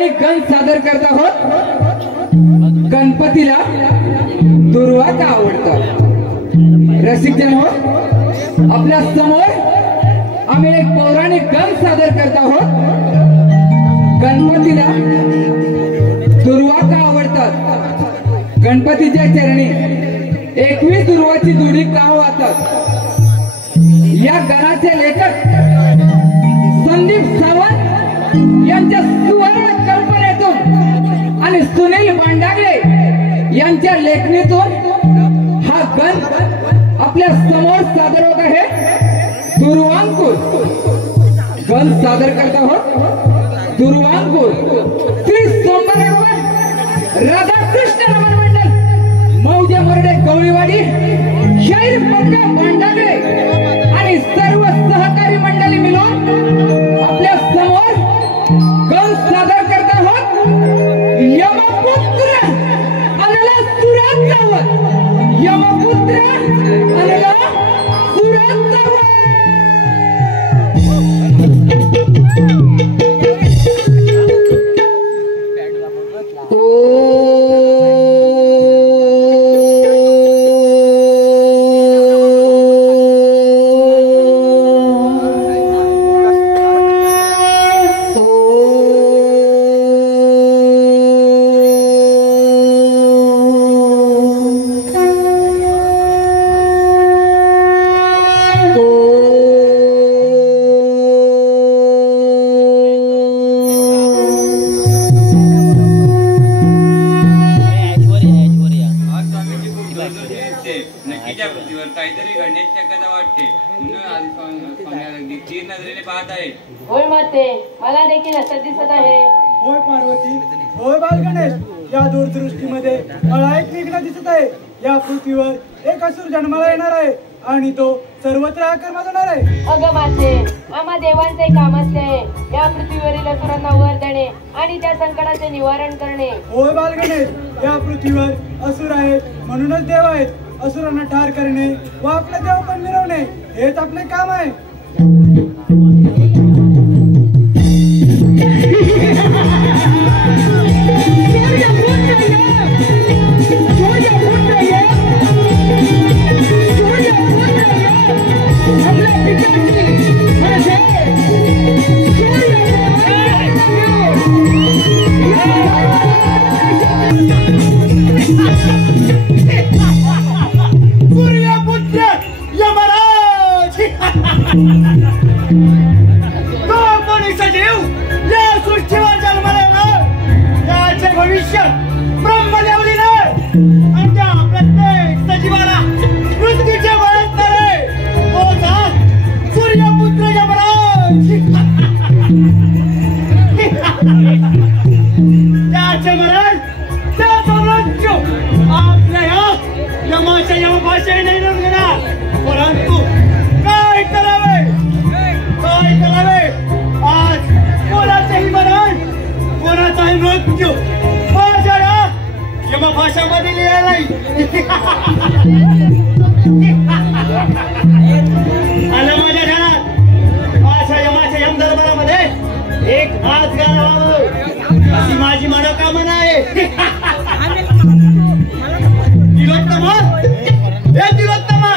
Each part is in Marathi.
पौराणिक गण सादर करत आहोत। गणपतीला दुर्वा का आवडतं? रसिक जन हो, आपल्या समोर आम्ही एक पौराणिक गण सादर करत आहोत। गणपतीला दुर्वा का आवडतात? गणपतीच्या चरणी 21 दुर्वाची जोडी का वाहतात? या गणाचे लेखक संदीप सावंत यांच्या सुवर्ण कल्पनेतून आणि सुनील मांडागळे यांच्या लेखणीतून हा गण आपल्या समोर सादर होत आहे। दुर्वांकुर गण सादर करत आहोत। दुर्वांकुर श्री सोमवार राधाकृष्ण रमण मंडल मौजे मोरडे गवळीवाडी शाहीर पक्का मांडागळे आणि सर्व सहकारी मंडळी मिळून आपल्या समोर गण सादर करत आहोत। यमपुत्र अनला सुरात जावत, यमपुत्र अनला सुरात जावत। होय माते, मला देखील असं दिसत आहे। होय पार्वती, होय बालगणेश, या दूरदृष्टीमध्ये मला एक विघ्न दिसत आहे। या पृथ्वीवर एक असुर जन्माला येणार आहे आणि तो सर्वत्र आक्रमण होणार आहे। अगं माते, आम्हा देवांचे काम असते या पृथ्वीवरील असुरांना वर देणे आणि त्या संकटाचे निवारण करणे। होय बालगणेश, या पृथ्वीवर असुर आहेत म्हणूनच देव आहेत। असुरांना ठार करणे व आपले देव पण मिळवणे हेच आपले काम आहे। सूर्यपुत्र यमराज तो कोणी सजीव या सृष्टीवर जन्माला येणार, त्याचे भविष्य ब्रह्मदेवलीने आणि त्या प्रत्येक सजीवाला मृत्यूचे वळतणारे तो सूर्यपुत्र यमराज। त्याचे मरण, त्याचा मृत्यू आपल्या यमाच्या यमभाषेने नाही घेणार, परंतु काय करावे, काय करावे? आज कोणाचेही मरण, कोणाचाही मृत्यू माझ्या यमभाषामध्ये लिहिलेला आलं माझ्या ध्यानात। माझ्या यमाच्या यम दरबारामध्ये एक नाच गाणं व्हावं अशी माझी मनोकामना आहे। तिलोत्तमा, हे तिलोत्तमा,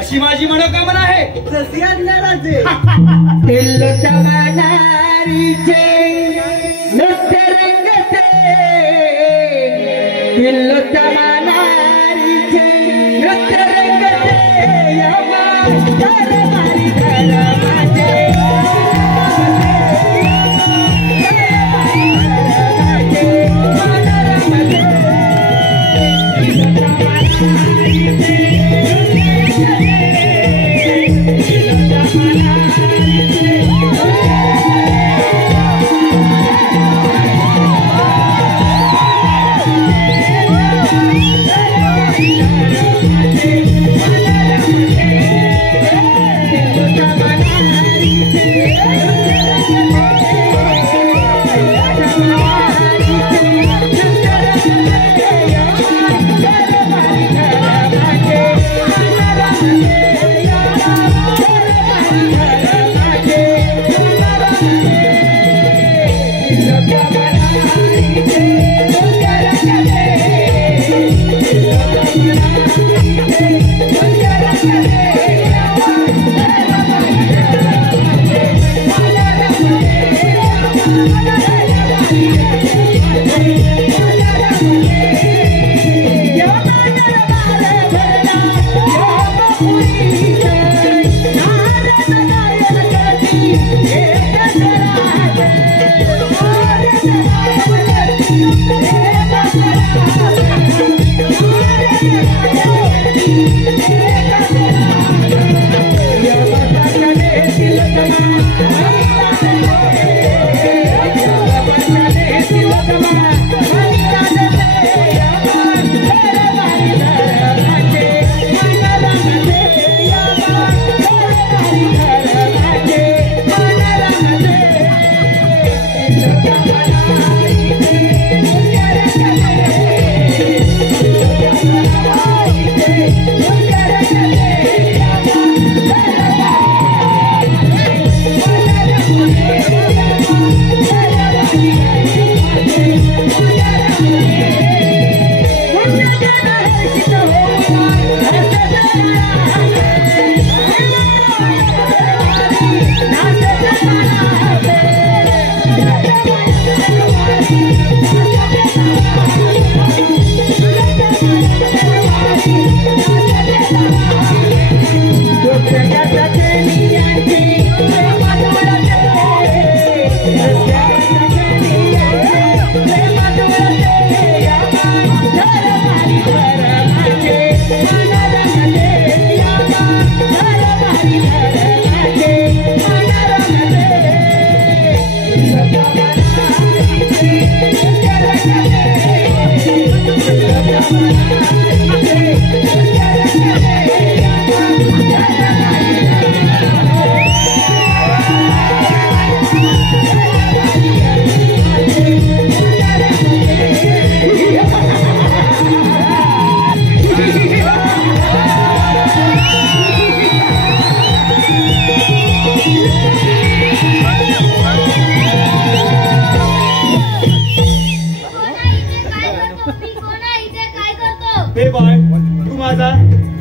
अशी माझी मनोकामना आहे। जशी आज्ञा राजे। तिलच्या मनारीचे नृत्य रंगते, तिलच्या मनारीचे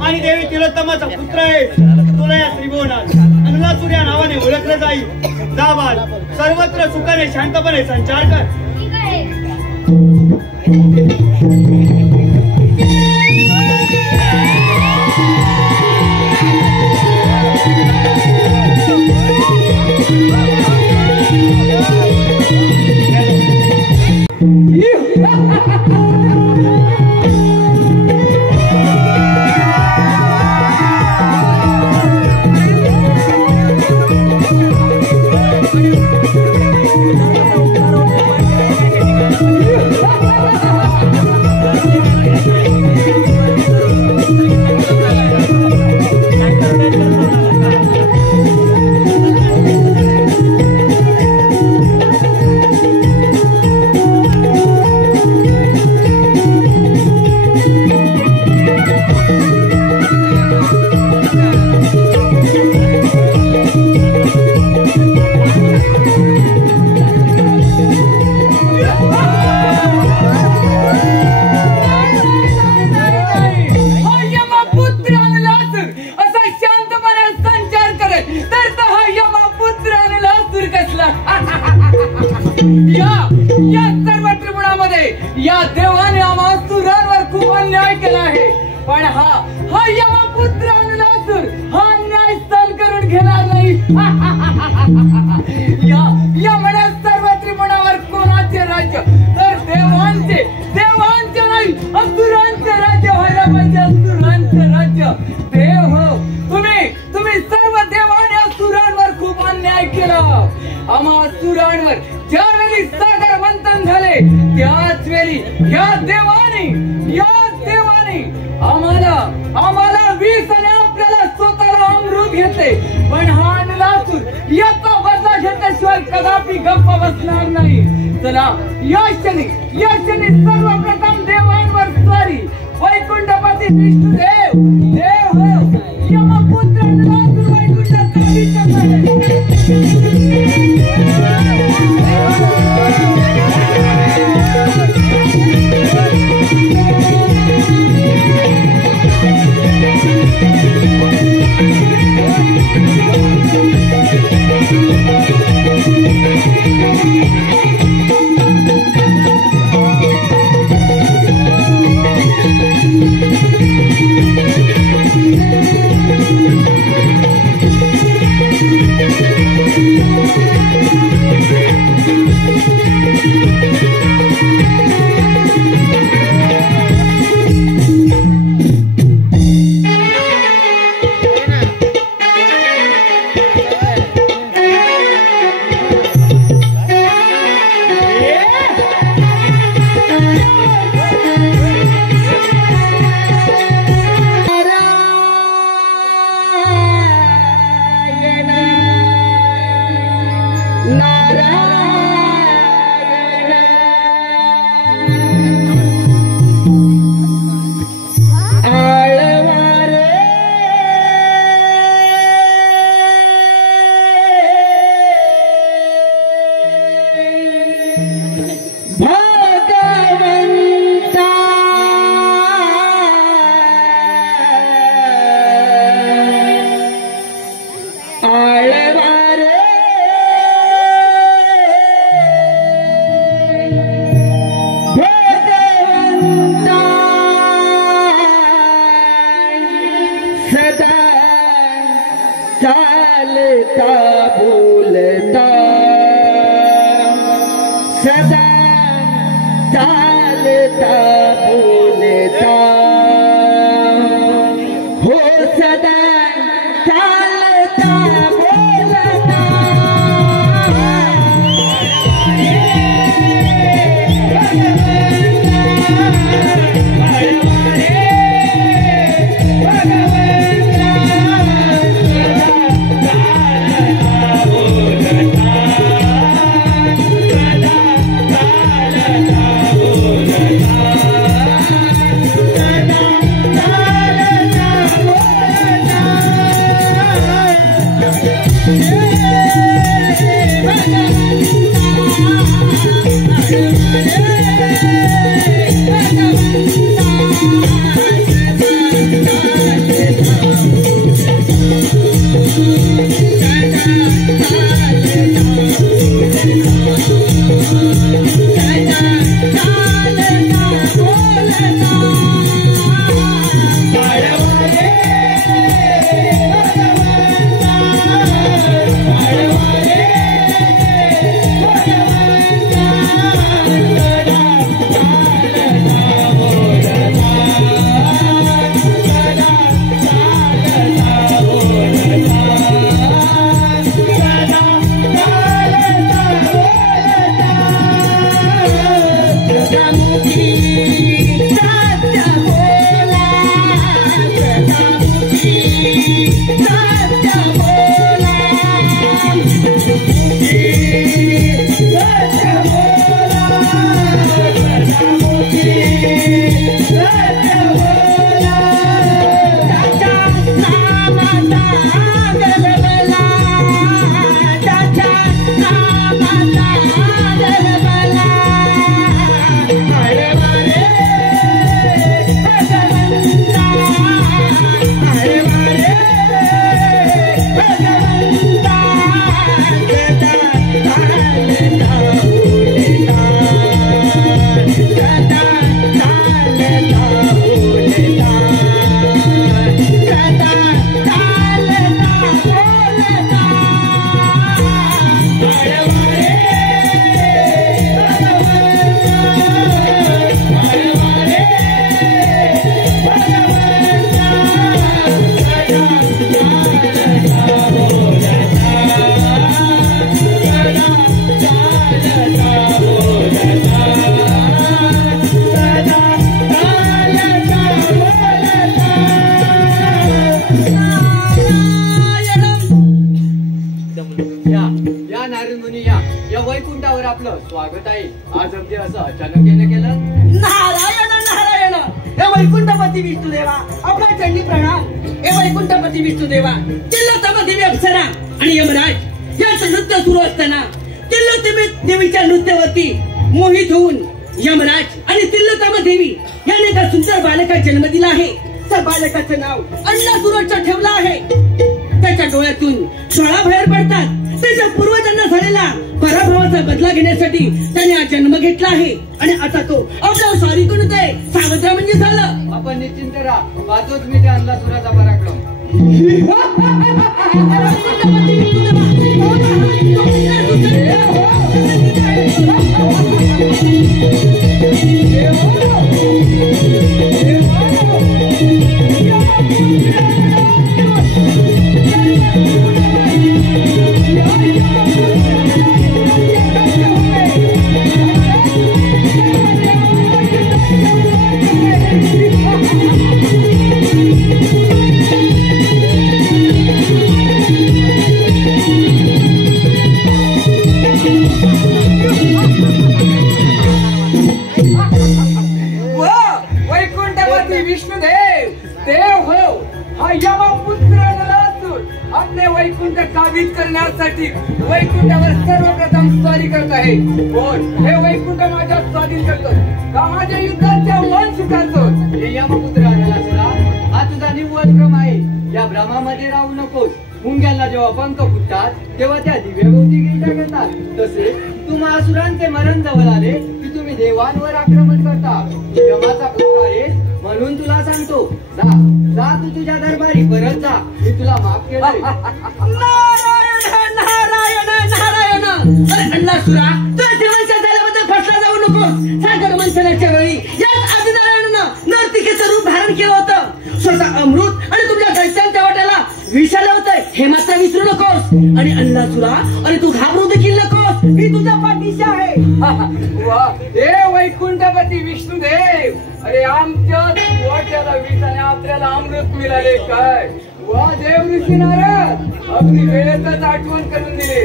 आणि देवी तिलोत्तमाचा पुत्र आहे. तुला या त्रिभुवनात अंगलासूर या नावाने ओळखलं जाईल. जा बाळ, सर्वत्र सुखाने शांतपणे संचार कर. ठीक आहे. या देवाने आम्हा सुरांवर खूप अन्याय केला आहे. पण हा यमपुत्र अनुलासूर हा अन्याय या म्हणे सर्व त्रिभुवनावर कोणाचे राज्य तर देवांचे नाही असुरांचे राज्य व्हायला पाहिजे असुरांचे राज्य देव तुम्ही सर्व देवाने असुरांवर खूप अन्याय केला आम्हा असुरांवर ज्यावेळी सागर मंथन झाले त्याच वेळी या देवाने आम्हाला विष आणि आपल्याला स्वतःला अमृत घेतले पण हा अनलासूर याचा बदला घेतल्याशिवाय कदापि गप्प बसणार नाही चला या क्षणी सर्वप्रथम देवांवर स्वारी वैकुंठपती विष्णुदेव देव यमपुत्र अनलासूर वैकुंठात चालता बोलता सदा चालता बोलता हो सदा चालता बोलता नारायण मुनी या वैकुंठावर आपलं स्वागत आहे. आज अगदी असं अचानक येणं केलं. नारायण नारायण हे वैकुंठपती विष्णुदेवा आपला चंडी प्रणाम. हे वैकुंठपती विष्णुदेवा तिल्लोत्तम देवी अप्सरा आणि यमराज यांचं नृत्य सुरू असताना तिल्लोत्तम देवीच्या नृत्यावरती मोहित होऊन यमराज आणि तिल्लोत्तम देवी यांनी एका सुंदर बालकाचा जन्म दिला आहे. त्या बालकाचं नाव अण्णासुराचं ठेवलं आहे. त्याच्या डोळ्यातून ज्वाळा बाहेर पडतात. त्याच्या पूर्वजांना झालेला पराभवाचा बदला घेण्यासाठी त्याने हा जन्म घेतला आहे आणि आता तो आपल्या स्वारी करून आहे. सावत्र म्हणजे झालं. आपण निश्चिंत राहा. पाहतोच मी त्या अण्णासुराचा पराक्रम. वैकुंठपती विष्णुदेव देव हो हा यमपुत्र नलासुर आपले वैकुंठ काबीज करण्यासाठी वैकुंठावर सर्वप्रथम स्वारी करत आहे. कोण हे वैकुंठ माझ्या स्वाधीन करतो का माझ्या युद्धाच्या वन स्वीकारतो. हे यमपुत्र नलासुरा हा तुझा निव्वळ भ्रम आहे. या भ्रमामध्ये राहू नकोस. मुंग्यांना जेव्हा पंख फुटतात तेव्हा त्या दिव्याभोवती गिरट्या करतात. तसे तुम्हा असुरांचे मरण जवळ आले की तुम्ही देवांवर आक्रमण करता. यमाचा पुत्र आहेस म्हणून तुला सांगतो जा जा तू तुझ्या दरबारी परत जा. मी तुला माफ केलंय. नारायण नारायण नारायण. अरे अण्णासुरा तुझ्या जीवनाच्या झाल्याबद्दल फसला जाऊ नको. सागर मंथनाच्या वेळी याच आदिनारायणानं नर्तिकेचं रूप धारण केलं होतं. स्वतः अमृत आणि तुमच्या दैत्यांच्या वाट्याला विषालं होतं हे मात्र विसरू नकोस. आणि अण्णासुरा अरे तू घाबरू देखील नकोस. मी तुझा पाठीशी आहे. वा हे वैकुंठपती विष्णुदेव अरे आमच्या वाट्याला विष आणि आपल्याला अमृत मिळाले काय. वा देव ऋषी नारद अगदी वेळेतच आठवण करून दिले.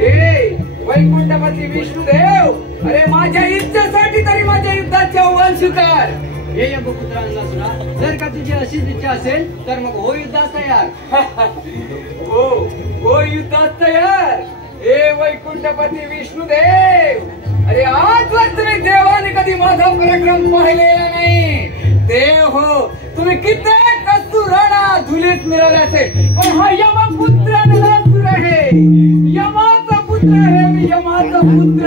हे वैकुंठपती विष्णुदेव अरे माझ्या इच्छेसाठी तरी माझ्या युद्धाचे आव्हान स्वीकार. हे यमपुत्र अण्णासुरा जर का तुझी अशीच इच्छा असेल तर मग हो युद्धास तयार. हो युद्धास तयार. हे वैकुंठपती विष्णुदेव अरे आजवर तुम्ही देवाने कधी माझा पराक्रम पाहिलेला नाही. देव हो तुम्ही कित्येक असुरांना धुलीत मिळवल्याचे पण हा यमपुत्र नलासुर आहे. यमाचा पुत्र आहे. मी यमाचा पुत्र.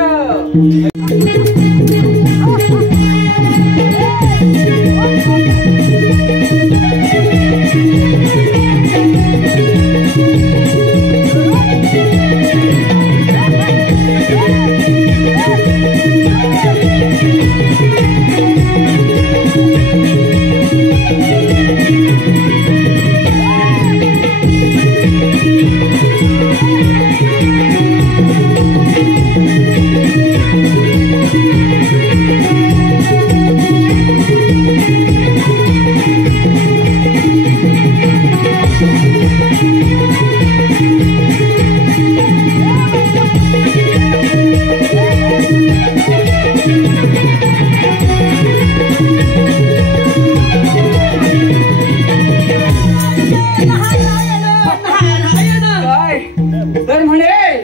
तर म्हणे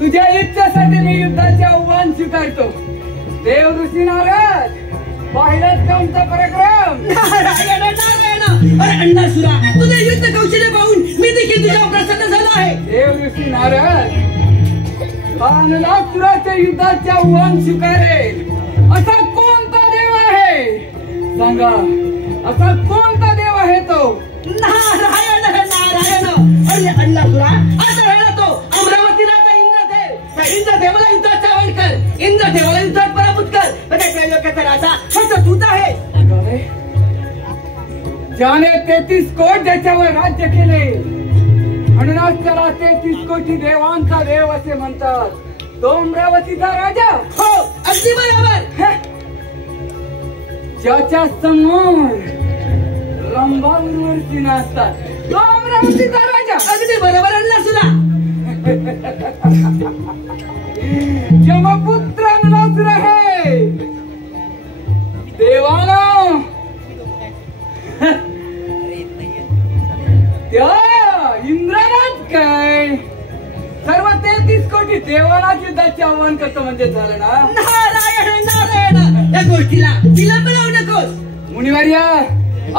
तुझ्या इच्छेसाठी मी युद्धाचे आव्हान स्वीकारतो. देव ऋषी नारद पाहिलंच का आमचा पराक्रम. नारायण नारायण. अरे अण्णासुरा तुझे युद्ध कौशल्य पाहून मी देखील तुझ्यावर प्रसन्न झालो आहे. देव ऋषी नारद नलासुराच्या युद्धाचे आव्हान स्वीकारेल असा कोणता देव आहे सांगा. असा कोणता देव आहे तो. नारायण नारायण. अरे अण्णासुरा आता राहिला तो अमरावती राजा इंद्रदेव. त्या इंद्रदेवाला युद्धाचा आवाहन कर. इंद्रदेवाला युद्धात पराभूत कर. त्या लोकांचा राजा फक्त तूच आहे. ज्याने 33 कोट ज्याच्यावर राज्य केले म्हणूनच त्याला 33 कोटी देवांचा देव असे म्हणतात. तो अमरावतीचा राजा. हो अगदी बरोबर. ज्याच्या समोर रंभावरती नाचतात तो अमरावतीचा राजा. अगदी बरोबर अण्णासुरा. देवालाच युद्धाचे आव्हान कसं म्हणजे झालं ना? नारायण नारायण, या गोष्टीला तिला बनवू नकोस. मुनिवर्या,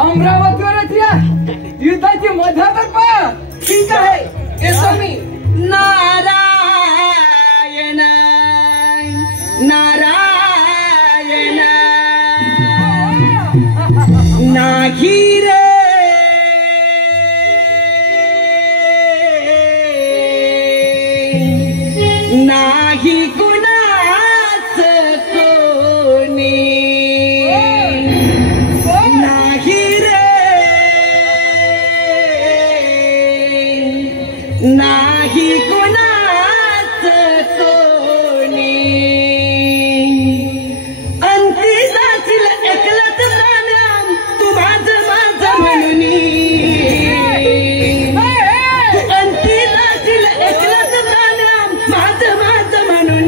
अमरावतीवरच या युद्धाची मजा तर पहा. ठीक आहे, येतो मी. नारायण नारायण नाही रे नाही कुणाच कोणी नाही रे नाही कुणाच कोणी अंती जाशील एकलाच प्राणाम तू माझं माझं म्हणून तू अंती जाशील एकलाच प्राणाम माझं माझं म्हणून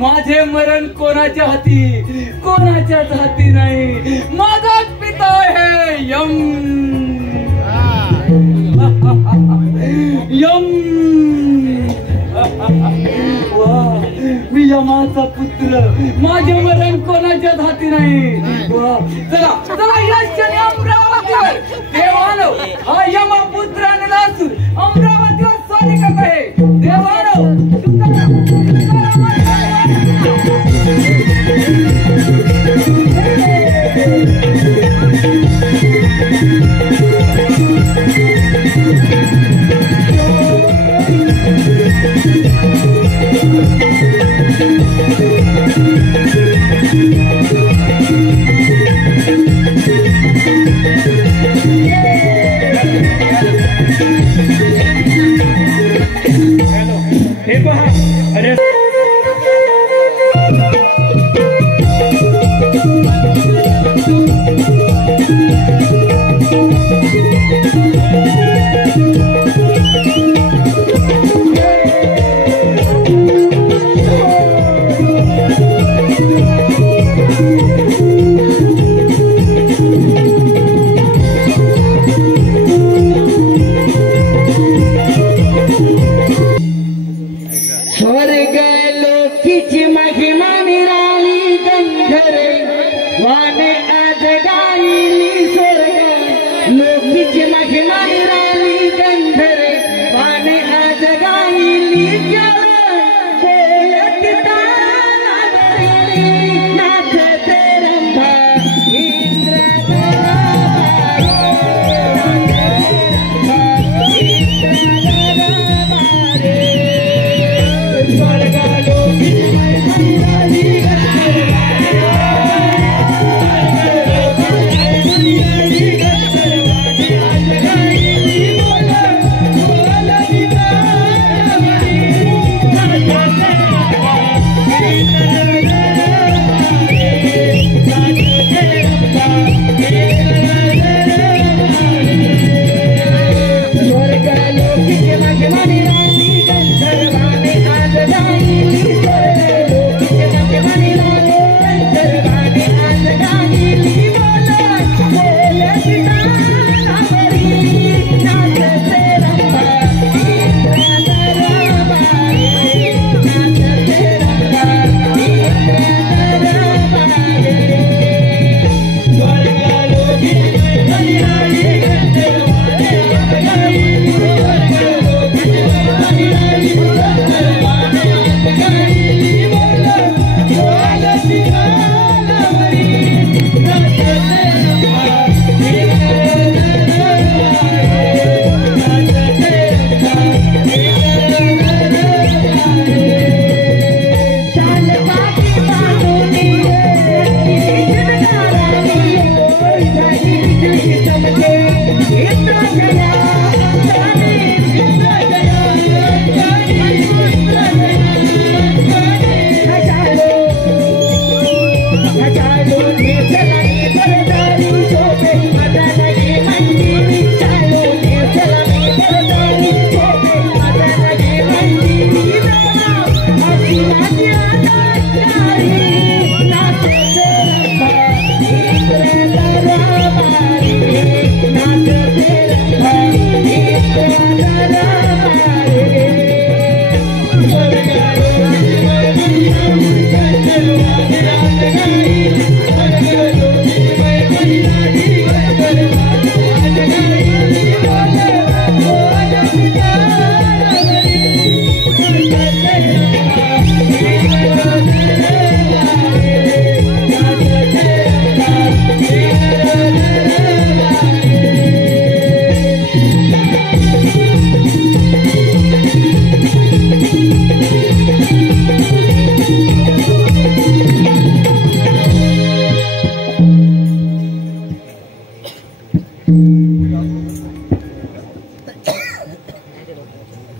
माझे मरण कोणाच्या हाती कोणाच्याच हाती नाही. माझाच पिता आहे यम. यम मी यमाचा पुत्र. माझे मरण कोणाच्याच हाती नाही. चला चला यशाने अमरावतीवर देवानो हा यमपुत्र नलासूर अमरावतीवर स्वारी करत आहे. देवानो हे पहा अरे लोकीची महिमा निराली गंधरे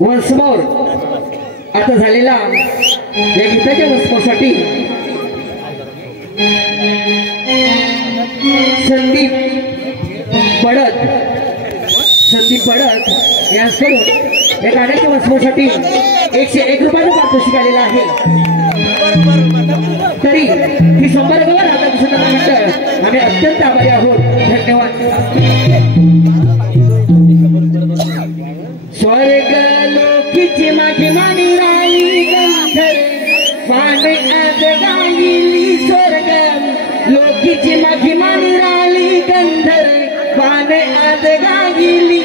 वंसमोर आता झालेला या गीताच्या वंसमोरसाठी संदीप पडत यांच्याकडून या गाण्याच्या वंसमोरसाठी 101 रुपयाचा पारितोषिक आलेला आहे. तरी ही संपर्कवर आता दिसत आम्ही अत्यंत आभारी आहोत. धन्यवाद. स्वर्ग लोकीची माझी मानी राहिली गंधर वाने आज गायली. स्वर्ग लोकीची माझी मानी राहिली गंधर वाने आज गायली.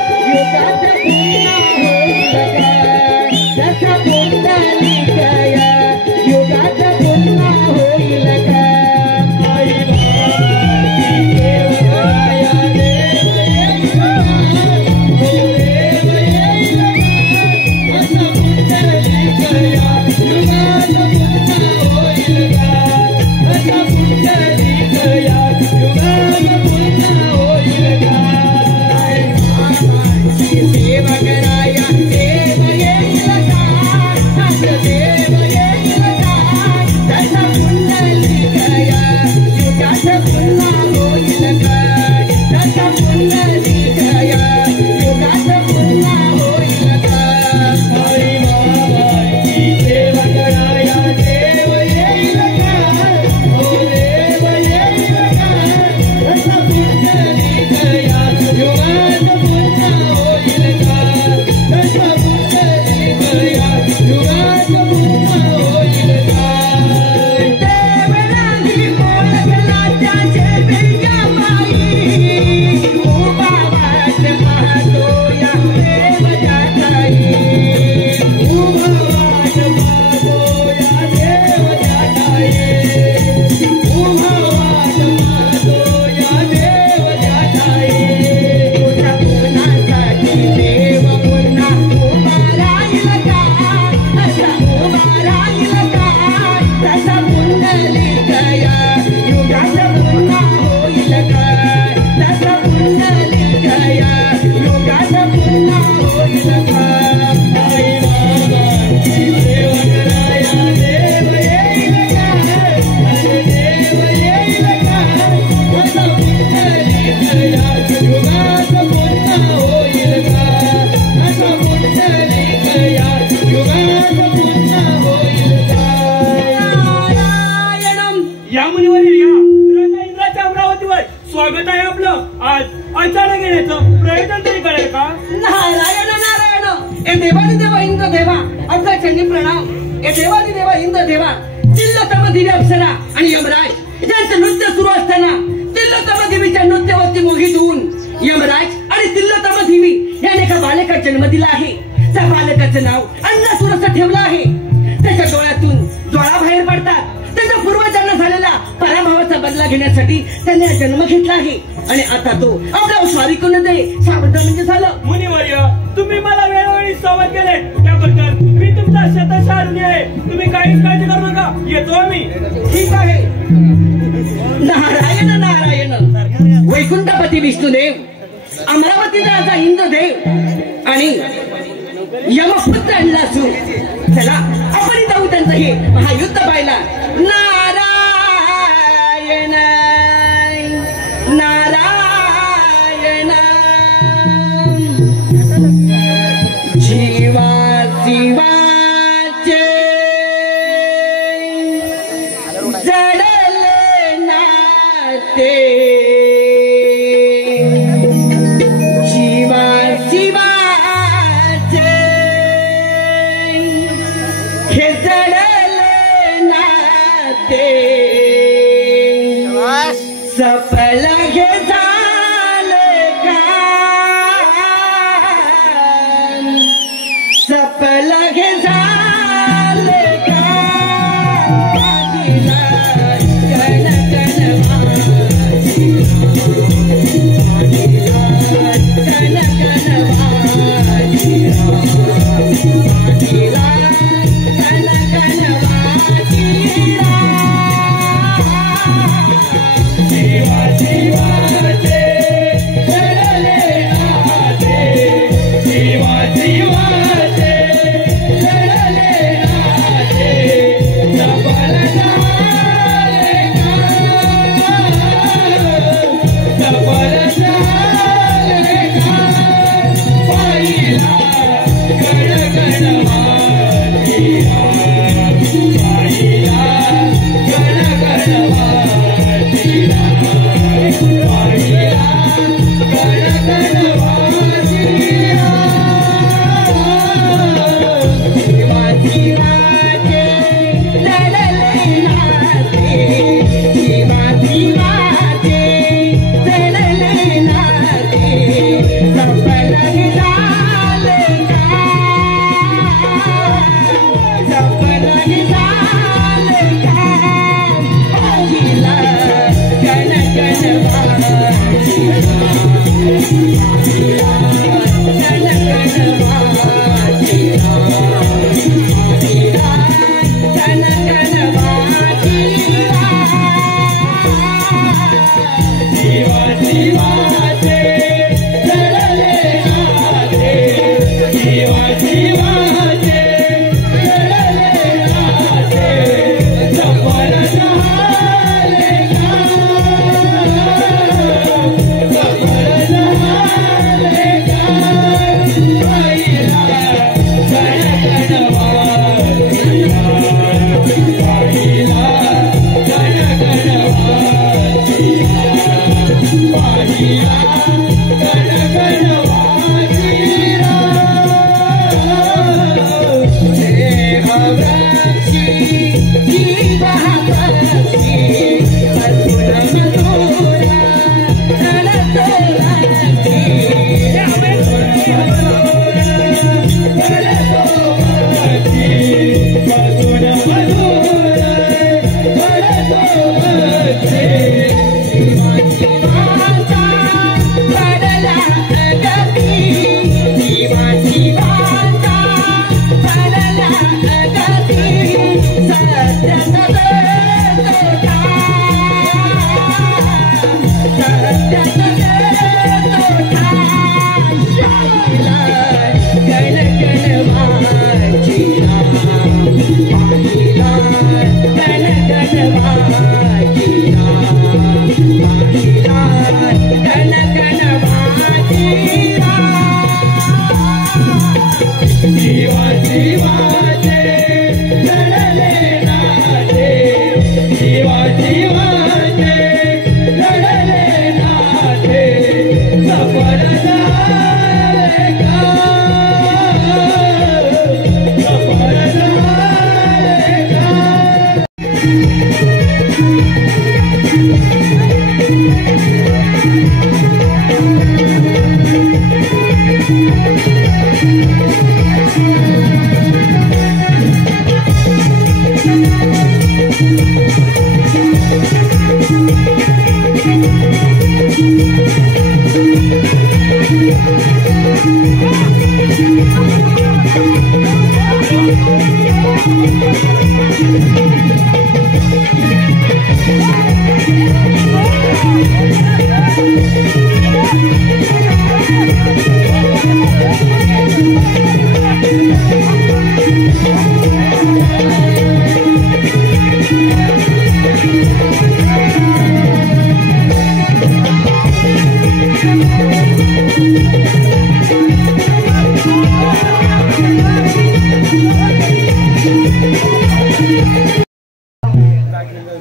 पुन्हा होईल का निवेदन तरी कळेल का? नारायण नारायण ए देवानी देवा इंद्र देवा आपला चंडी प्रणाम ए देवानी देवा इंद्र देवा तिल्लोत्तम दिवी अप्सरा आणि यमराज यांचं नृत्य सुरू असताना तिल्लोत्तम देवीच्या नृत्यावरती मोहित होऊन यमराज आणि तिल्लोत्तम देवी याने एका बालका जन्म दिला आहे. त्या बालकाचं नाव अन्नसूर असं ठेवलं आहे. त्याच्या डोळ्यातून ज्वाळा बाहेर पडतात. त्याच्या पूर्वजांना झालेला पराभवाचा बदला घेण्यासाठी त्याने जन्म घेतला आहे आणि आता तो आपल्या स्वारी करून दे सावध म्हणजे झालं. मुनिवर्य, तुम्ही मला वेळोवेळी संवाद केले त्याबद्दल मी तुमचा शतशः ऋणी आहे. तुम्ही काहीच काळजी करू नका, येतो आम्ही. ठीक आहे. नारायण नारायण वैकुंठपती विष्णुदेव, अमरावतीचा असा इंद्रदेव आणि यमपुत्र आणला असून चला आपण जाऊ त्यांचं हे महायुद्ध पाहिला. नारायण नारायण जीवा शिवाचे जडले नाते जीवा शिवाचे हे जडले नाते सफल हे झाले का सफल हे झाले का गण गण माझी गण गण माझी गण गण माझी जीवा जीवाचे जडले नाते, जीवा जीवाचे जडले नाते, सफल झाले का, सफल झाले का, पाहिला गण गण माझी पाहिला गण गण माझी पाहिला गण गण माझी जीवा जीवाचे जडले नाते जीवा जीवाचे जडले नाते सफल झाले का सफल झाले का पाहिला गण गण माझी गण गण माझी गण गण माझी जीवा जीवाचे जडले नाते, जीवा जीवाचे जडले नाते, सफल झाले का, सफल झाले का,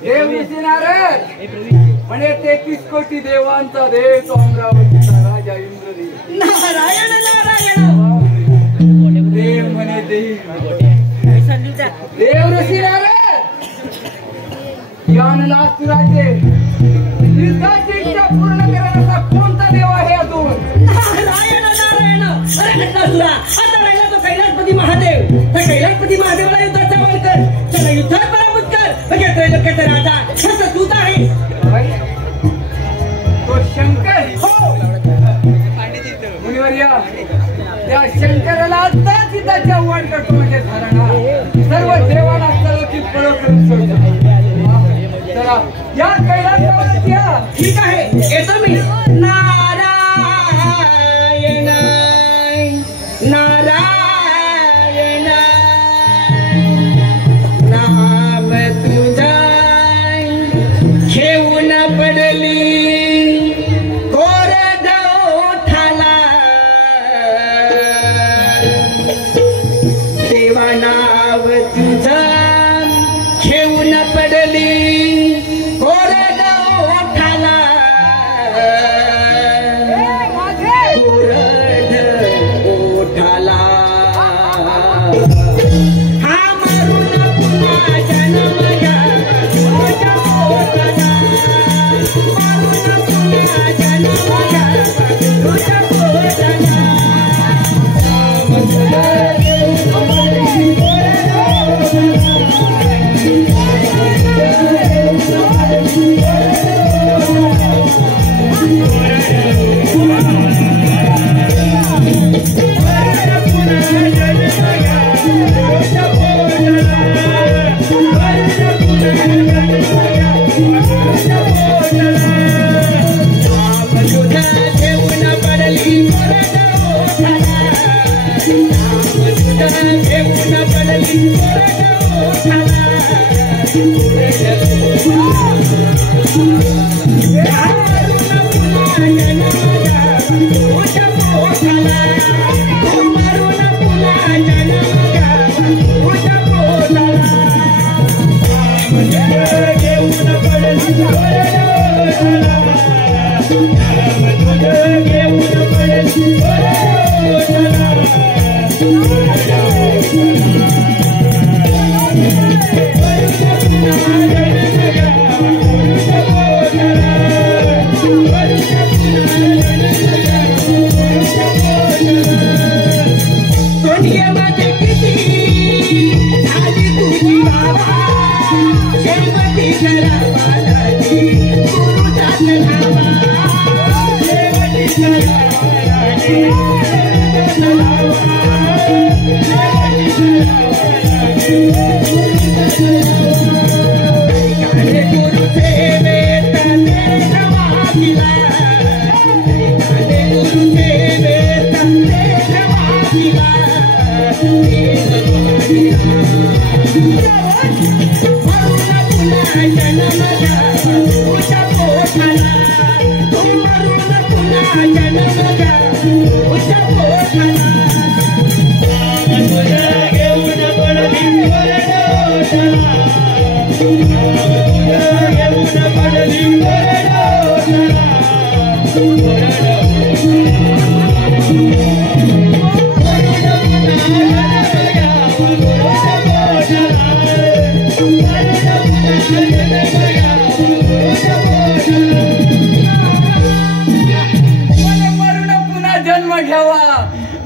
देव ऋषी नारद म्हणे 33 कोटी देवांचा देव तो अमरावतीचा राजा इंद्रदेव. नारायण नारायण. देव म्हणे देव ऋषी नारद या नलासुराचे युद्धाची इच्छा पूर्ण करण्याचा कोणता देव आहे अजून? नारायण नारायण. अरे नलासुरा, आता राहिला तो कैलासपती महादेव. त्या कैलासपती महादेवाला युद्धाचा वर कर, त्याला युद्धात पराभूत कर. म्हणजे त्रैलोक्याचा राजा खरं तूच आहे. तो शंकर. हो मुनिवर्या, त्या शंकराला आत्ताच त्याच्या आव्हान करतो म्हणजे धारणा सर्व देवाला सर्वची फळं करून सोडतो. चला या कैलासावर या. ठीक आहे, येतो मी. नारायण नारायण नाम तुझा घेऊन पडली कोरड ओठाला. देवा नाव तुझा घेऊन पडली कोरड ओठाला. कोरड ओठाला. हा मारून पुन्हा जन्म घ्यावा तुझ्या पोटाला. मारून पुन्हा जन्म घ्यावा तुझ्या पोटाला.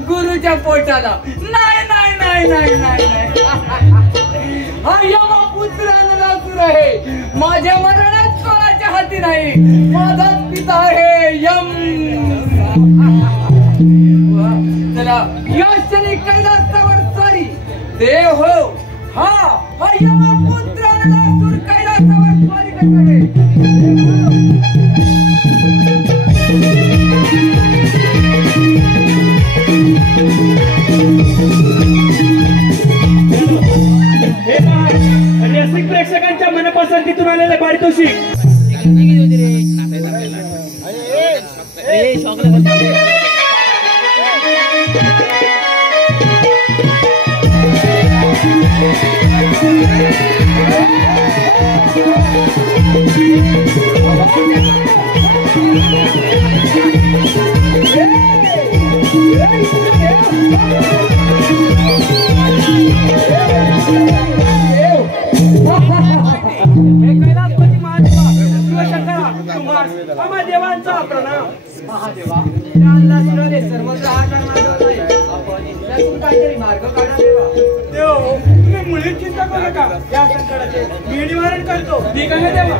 गुरुच्या पोटाला. नाही नाही नाही नाही नाही नाही. हा यम पुत्र नलासुर आहे. माझ्या मरणात कोणाच्या हाती नाही. माझाच पिता आहे यम. चला या क्षणी कैलासावर स्वारी. देव हो हा हा यम पुत्र नलासुर कैलासावर स्वारी करणार आहे. रसिक प्रेक्षकांच्या मनपसंतीतून आलेले पारितोषिक. कैलासपती महादेवा शिवशंकरा तुम्हास आम्हा देवांचा प्रणाम. महादेवा त्या सुराने सर्वत्र हाकार मांडवत आहे. आपण त्यातून काहीतरी मार्ग काढा देवा. देव तुम्ही मुळीच चिंता करू नका. या संकटाचे मी निवारण करतो. ठीक आहे देवा.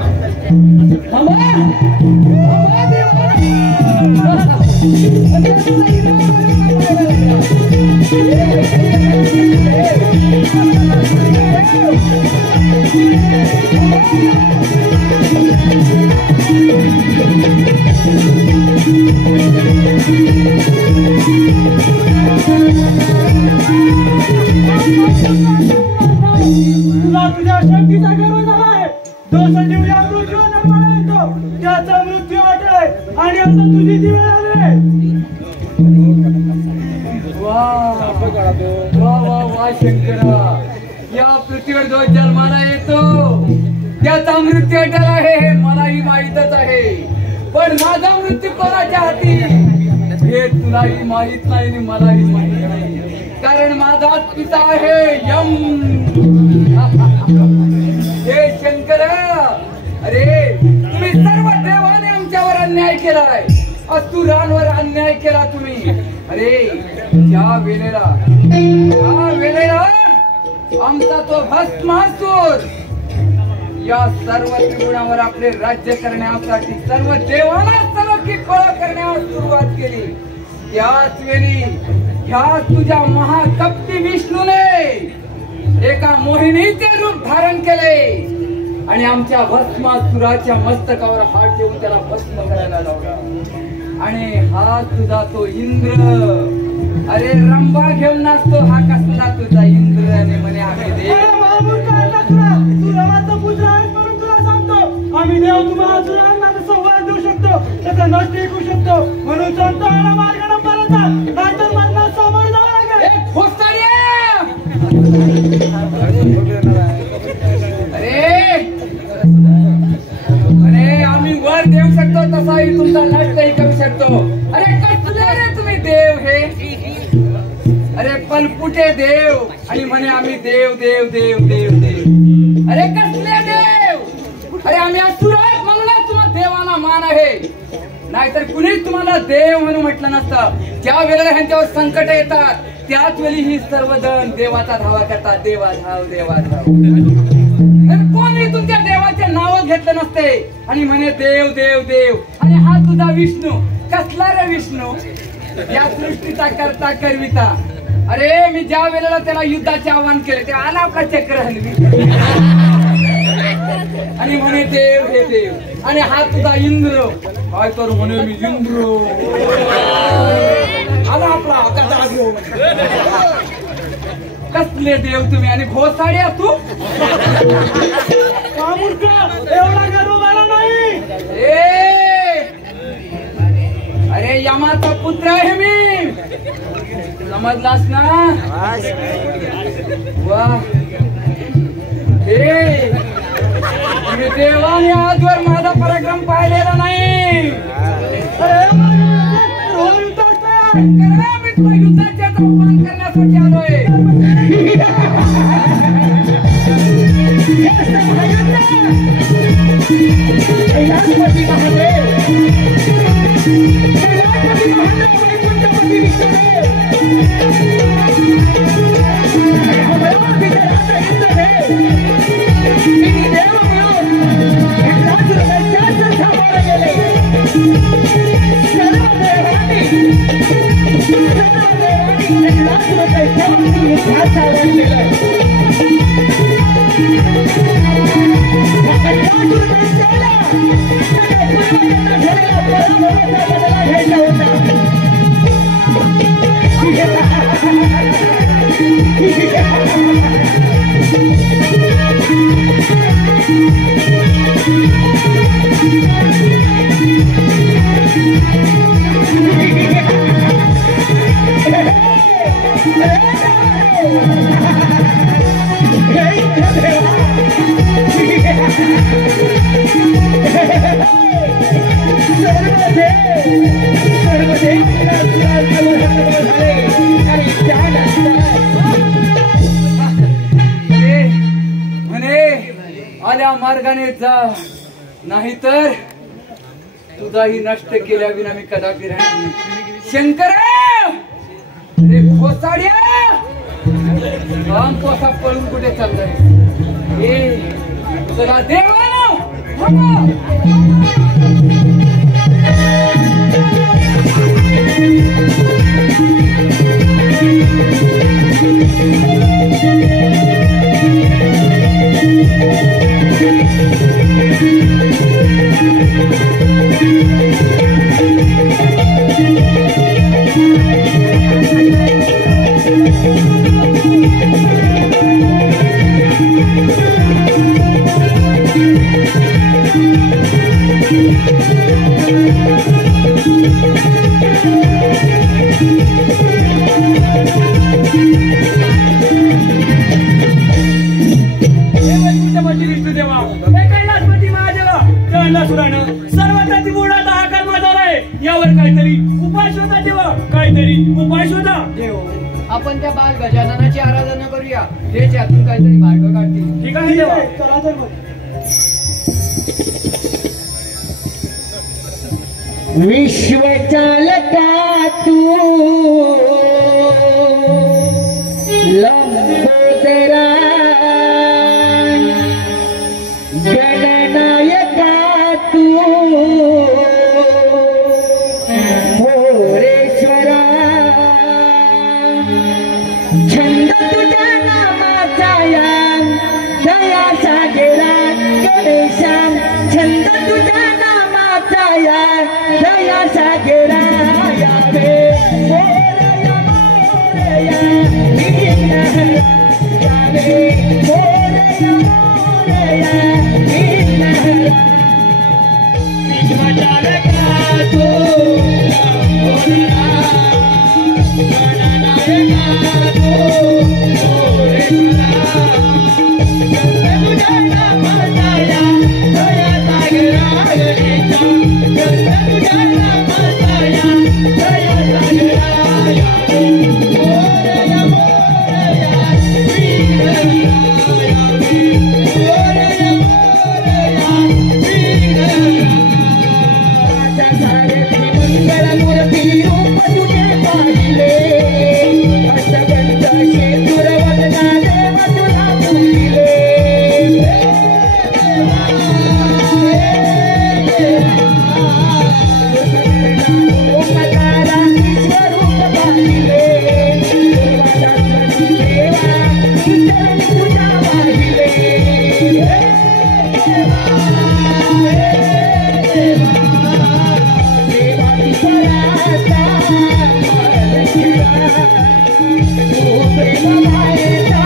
तुला तुझ्या शक्तीचा गर्व झाला आहे. जो सजीव या पृथ्वीवर जन्माला येतो त्याचा मृत्यू अटळ आहे. आणि आता तुझी ती वेळ आली आहे. वा शंकरा, या पृथ्वीवर जो जन्माला येतो त्याचा मृत्यू अटळ आहे हे मलाही माहीतच आहे. पण माझा मृत्यू कोणाच्या हाती हे तुलाही माहित नाही आणि मलाही माहित नाही. कारण माझा पिता आहे यम. हे शंकर, अरे तुम्ही सर्व देवाने आमच्यावर अन्याय केलाय. असुरांवर अन्याय केला तुम्ही. अरे ज्या वेळेला आमचा तो भस्मासूर या सर्व त्रिगुणावर आपले राज्य करण्यासाठी सर्व देवांना सर्व किफळ करण्यास सुरुवात केली. त्याच वेळी ह्या तुझ्या महाकपटी विष्णूने एका मोहिनीचे रूप धारण केले आणि आमच्या भस्मासुराच्या मस्तकावर हात ठेवून त्याला भस्म करायला लावला. आणि हा तुझा तो इंद्र, अरे रंभा घेऊन नाचतो हा कसला तुझा इंद्र. आणि म्हणे आम्ही देव. तू रमाचा पुत्र आहेस म्हणून तुला सांगतो आम्ही देव तुम्हाला असुरांना संवाद देऊ शकतो. त्याचा नष्ट ऐकू शकतो. म्हणून सांगतो आला मार्गाने परत जा. नाहीतर मरणास सामोरं जावं लागेल. अरे आम्ही वर देऊ शकतो तसाही तुमचा नष्टही करू शकतो. अरे कसले रे तुम्ही देव हे. अरे पलपुटे देव आणि म्हणे आम्ही देव देव देव देव देव. अरे कसले देव. अरे आम्ही असुर आहोत म्हणूनच तुम्हाला देवाला मान आहे. नाहीतर कुणीच तुम्हाला देव म्हणून म्हटलं नसतं. ज्या वेळेला ह्यांच्यावर संकट येतात त्याच वेळी ही सर्वजण देवाचा धावा करतात. देवा धाव देवा धाव. कोणी तुमच्या देवाचे नाव घेतलं नसते आणि म्हणे देव देव देव. आणि हा तुझा विष्णू कसला रे विष्णू. या सृष्टीचा करता करविता. अरे मी ज्या वेळेला त्याला युद्धाचे आव्हान केले ते आला आपला चक्र हलवी आणि म्हणे देव हे देव. आणि हा तुझा इंद्र काय करू म्हणे मी इंद्र आला आपला कथा घेऊ. कसले देव तुम्ही आणि घोसाड्या तू. एवढा गर्व मला नाही. अरे यमाचा पुत्र आहे मी. समजलास ना. वा हे तुम्ही देवाने आजवर माझा पराक्रम पाहिलेला नाही. मी तुला युद्धाचे आव्हान करण्यासाठी आलोय. सर्व मार्गाने जा, नाहीतर तुझाही नष्ट केल्या विना मी कदापि राहणार नाही. शंकर रे खोसाड्या, काम तो असा पळून कुठे चाललाय? ए चला देवा आपण त्या बाल गजाननाची आराधना करूया, ते त्यातून काहीतरी मार्ग काढतील. ठीक आहे देवा. चला तर मग. विश्वचालका तू लंबोदरा, गणनायका तू मोरेश्वरा, छंद तुझ्या नामाचा या दया सागरा गणेशा, छंद तुझ्या नामाचा या दया सागरा यावे मोरया मोरया विघ्नहरा, यावे मोरया मोरया विघ्नहरा. विश्वचालका तू लंबोदरा, गणनायका तू मोरेश्वरा, छंद तुझ्या नामाचा या दया सागरा गणेशा, छंद तुझ्या नामाचा या दया सागरा यावे मोरया मोरया विघ्नहरा, यावे मोरया मोरया विघ्नहरा. सारथी मंगलमूर्ती रूप तुझे पाहिले, हसवंत शेखर वदना देव तुला पूजिले. ओंकारा ईश्वरूप पाहिले, देवादासनी देवा चरणी तुझ्या वाहिले. देवाची पराता तू प्रेम मायेचा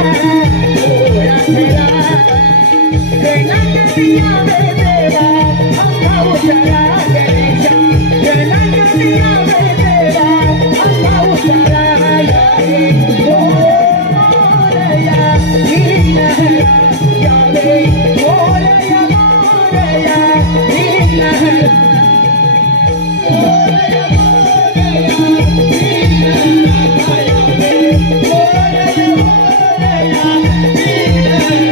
डोळा खरा, गणपती यावे देवा अंगा उतरा गणेशा, गणपती यावे देवा अंगा उतरा. यावे मोरया विघ्नहरा, यावे मोरया मोरया विघ्नहरा, मोरया मोरया विघ्नहरा, यावे मोरया मोरया विघ्नहरा.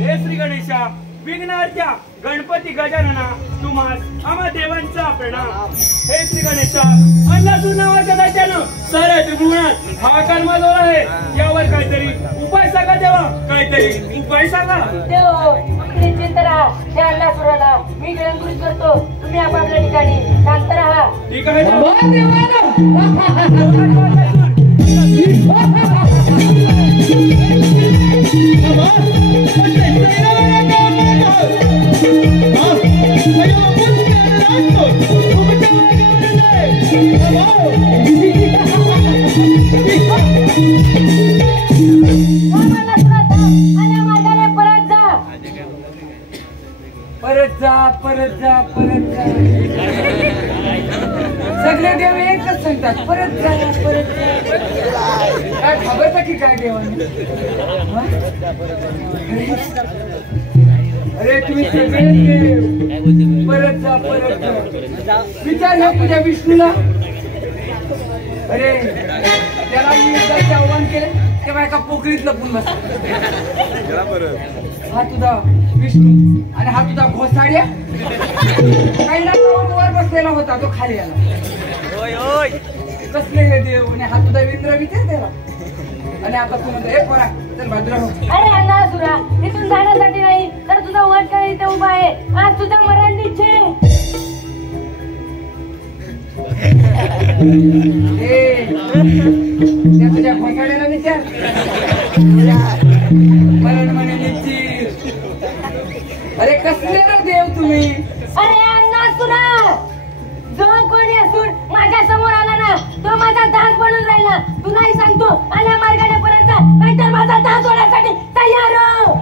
हे श्री गणेशा, विघ्नहर्त्या गणपती गजानना, तुम्हास आम्हा देवांचा प्रणाम. हे श्री गणेशा, अन्नासूर नावाच्या दैत्यानं साऱ्या त्रिभुवनात हाहाकार माजवला आहे. यावर काहीतरी उपाय सांगा देवा, काहीतरी उपाय सांगा. देव तुम्ही निश्चिंत राहा. त्या अन्नासुराला मी गिळंकृत करतो. तुम्ही आपापल्या ठिकाणी शांत राहा. ठीक आहे देवा. वा देवानो, परत जा परत जा परत जा. सगळे देव एकच सांगतात, परत जा परत जा. काय खबरता की काय देवाने? अरे तुम्ही सगळे देव परत जा परत जा. विचार ह्या तुझ्या विष्णूला. अरे त्याला मी युद्धाचे आव्हान केले, किंवा एका पोकळीत लपून बस. हा तुझा विष्णू आणि हा तुझा घोसाड्या काही वर बसलेला होता, तो खाली आला. कसले हे देव आणि हा तुझा इंद्र विचार त्याला. आणि आता तू म्हणतो एक पोरा चल भद्र हो. अरे अन्नासुरा, इथून जाण्यासाठी नाही तर तुझा वध काय इथे उभा आहे. आज तुझा मरण निश्चय. त्या तुझ्या घोसाड्याला विचार. मरण म्हणे निश्चित. अरे कसले ना देव तुम्ही. अरे अन्नासुरा, जो कोणी असून माझ्या समोर आला ना तो माझा दास बनून राहिला. तू नाही सांगतो आल्या मार्गाने पर्यंत, नाहीतर माझा दास होण्यासाठी तयार हो.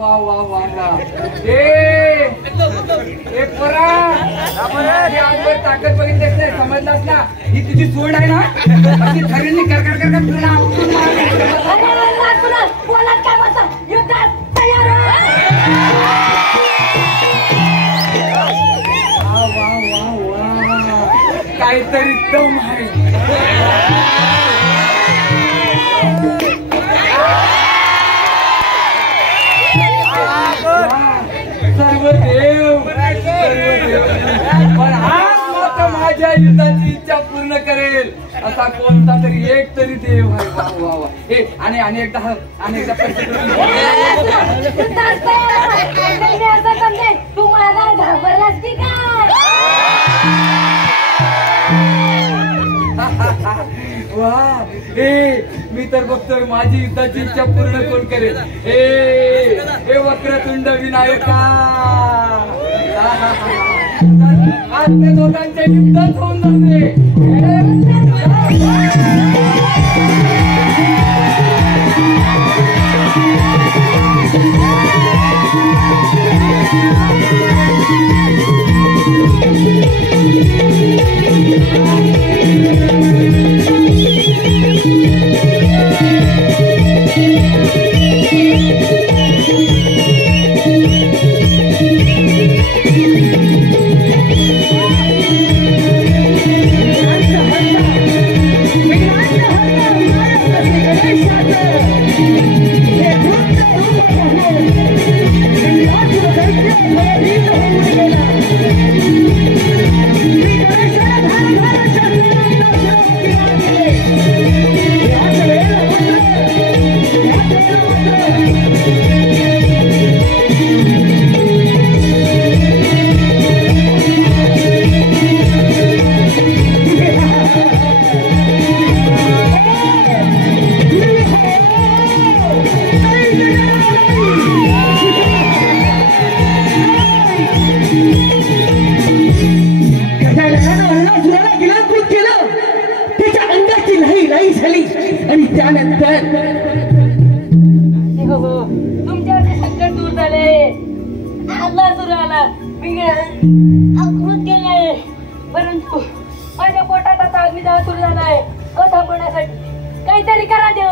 वा वा वा वा. ए पोरा, आजवर ताकद बघितलीस नाही, समजलास ना. ही तुझी सोड आहे ना, अशी खरीने करकर तुला अरे अन्नासुरा, बोलत काय बसा, युद्धात तयार हो. वा वा वा वा, काहीतरी दम आहे. सर्व देव पण आज मात्र माझ्या युद्धाची इच्छा पूर्ण करेल असा कोणता तरी एक तरी देव आहे. वा वा वा. हे आणि एकदा युद्धात तयार हो. मी असं समजेन तू मला घाबरलास की काय. वा. मी तर बघतोय माझी युद्धाची इच्छा पूर्ण कोण करेल. हे वक्रतुंड विनायका. आज त्या दोघांच्या युद्धात होऊन जाते. आणि त्यानंतर तुमच्यावरचे संकट दूर झाले. अन्नासुरा आला, मी आकृत केले, परंतु माझ्या पोटात आता अग्निदाह सुरू झाला आहे. तो थांबवण्यासाठी काहीतरी करा देव,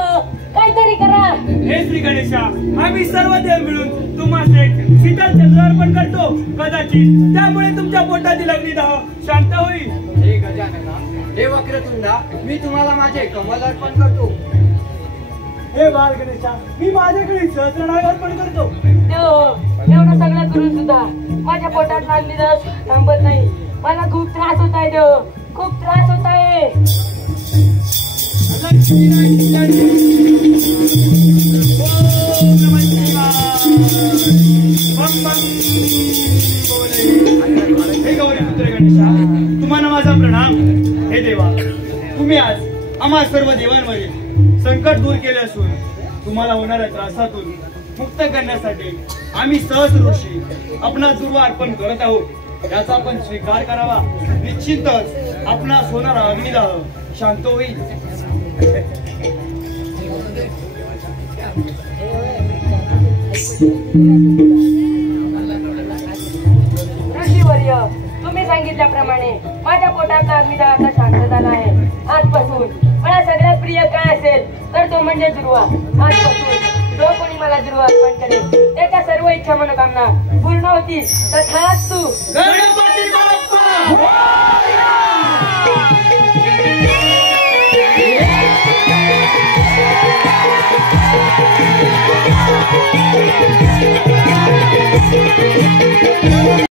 काहीतरी करा. हे श्री गणेशा, आम्ही सर्व देव मिळून तुम्हाला एक शीतल चंद्र अर्पण करतो. कदाचित त्यामुळे तुमच्या पोटातील अग्निदाह शांत होईल. हे गजानना, हे वक्रतुंडा, मी तुम्हाला माझे कमल अर्पण करतो. हे बाल गणेशा, मी माझ्याकडे सहस्रनाग अर्पण करतो. देव, एवढं सगळं करून सुद्धा माझ्या पोटात लागली रस थांबत नाही. मला खूप त्रास होत आहे देव, खूप त्रास होत आहे. हे गौरीपुत्र गणेशा, तुम्हाला माझा प्रणाम. हे देवा, तुम्ही आज आम्हा सर्व देवांवरील संकट दूर केले असून तुम्हाला होणाऱ्या त्रासातून मुक्त करण्यासाठी आम्ही सहज ऋषी आपणा दुर्वा अर्पण करत आहोत. याचा आपण स्वीकार करावा. निश्चितच आपणास होणारा अग्निदाह शांत होईल. ऋषीवर्य, तुम्ही सांगितल्याप्रमाणे माझ्या पोटातला अग्निदाह आता शांत झाला आहे. आजपासून मला सगळ्यात प्रिय काय असेल तर तो म्हणजे दुर्वा. आजपासून जो कोणी मला दुर्वा अर्पण करेल त्याच्या सर्व इच्छा मनोकामना पूर्ण होतील. तथास्तु. होलिका